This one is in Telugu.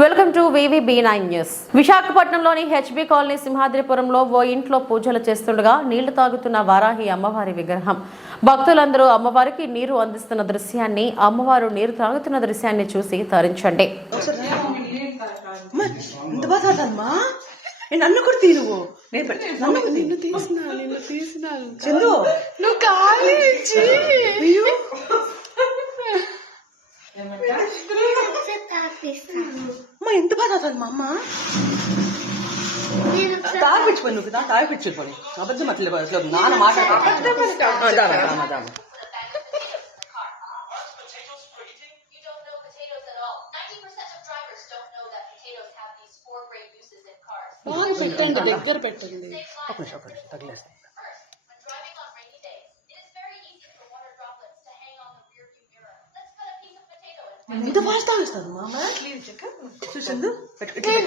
Welcome to B nine news. విశాఖపట్నంలోని హెచ్బి కాలనీ సింహాద్రిపురంలో ఓ ఇంట్లో పూజలు చేస్తుండగా నీళ్ళు తాగుతున్న వారాహి అమ్మవారి విగ్రహం. భక్తులందరూ అమ్మవారికి నీరు అందిస్తున్న దృశ్యాన్ని అమ్మవారు నీరు తాగుతున్న దృశ్యాన్ని చూసి తరించండి. నన్ను కూడా నన్ను తీసిన నిన్ను తీసిన చందు. నువ్వు కాలేజీ. అమ్మా ఎంత బాగా చదువుతాను మా అమ్మ తాగిపించుకోండి నువ్వు దా తాగిపించుకోండి అబద్ధం అట్లే నాన్న మాట్లాడతాను దగ్గర పెట్టండి ఒక నిమిషం ఒక నిమిషం తగిలేస్తాను Let's cut a piece of